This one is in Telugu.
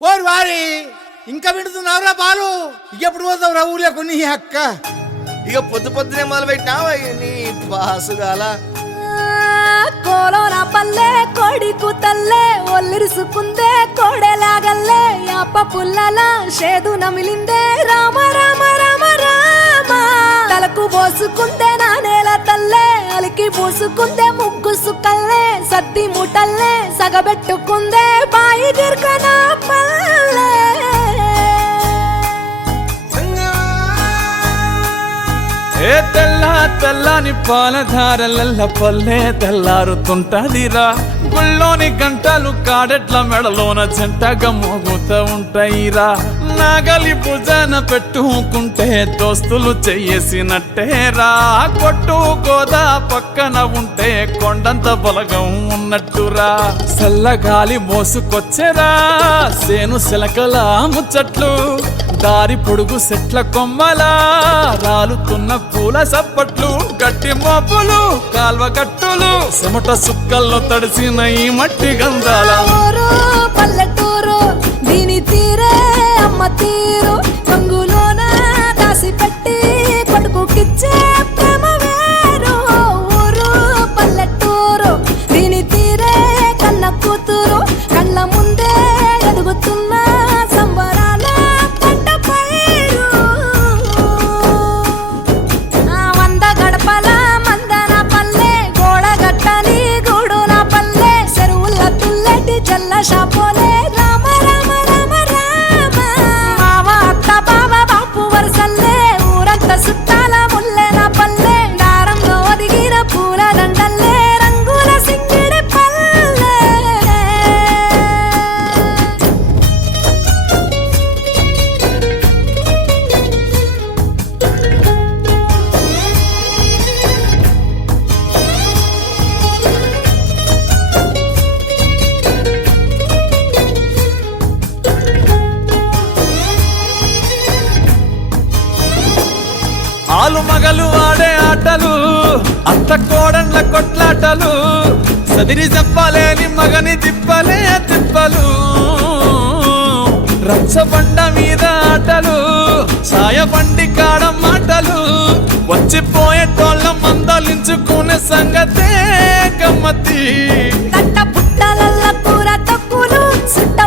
ఓరు వారి ఇంకా వింటున్నావురా బాలు ఎప్పుడు పోతావురా ఊళ్ళో కొన్ని అక్క ఇక పొద్దు పొద్దునే మొదలు పెట్టినావా నీ బాసుగాల కోలోన పల్లె కోడి కూతల్లే ఒల్లిరుసుకుందే కోడెలాగల్లే యాప పుల్లల షేదు నమిలిందే రామ రామ రామ రామ తలకు పోసుకుందే నానేల తల్లే అలికి పూసుకుందే ముగ్గు సుక్కల్లే సత్తి మూటల్లే సగబెట్టుకుందే బాయి దిర్కన పల్లె ఏ తెల్ల తెల్లని పాలధారలల్ల పల్లె తెల్లారుతుంటదిరా గుళ్ళోని గంటలు కాడెట్ల మెడలోన జంటగా మోగుతూ ఉంటాయిరా నాగలి భుజాన పెట్టుకుంటే దోస్తులు చెయ్యేసినట్టేరా కొట్టు గోదా పక్కన ఉంటే కొండంత బలగం ఉన్నట్టురా చల్లగాలి మోసుకొచ్చెరా సేను శిలకల ముచ్చట్లు దారి పొడుగు సెట్ల కొమ్మలా రాలుతున్న పూల సప్పట్లు గట్టి మోపులు కాల్వ కట్టులు చెమట సుక్కల్లో తడిసిన ఈ మట్టి గంధాల పల్లెటూరు దీని తీరే అమ్మ తీరు కంగులోన దాసి పెట్టి కొడుకుకిచ్చే ప్రేమ వేరు ఊరు పల్లెటూరు దీని తీరే కన్న కూతురు కళ్ళ ముందే ఎదుగుతున్న సంబరాల పంట పైరు వంద గడపల మందన పల్లె గోడ గట్టని గూడున పల్లె చెరువుల తుల్లెటి జల్ల షాపోలే రామ రామ రామ రామ మావ అత్త బావ బాపు వరసల్లే ఊరంత సుట్టాల ముల్లెన పల్లె దారంలో ఒదిగిన పూల దండల్లే రంగుల సింగిడి పల్లె ఆలు మగలు ఆడే ఆటలు అత్త కోడన్ల కొట్లాటలు సదిరి చెప్పలేని మగని తిప్పలే తిప్పలు రచ్చబండ మీద ఆటలు సాయబండి కాడ మాటలు వచ్చిపోయేటోళ్ళ మందలించుకునే సంగతే గమ్మతి తట్ట పుట్టలల్ల కూర తక్కులు సుట్ట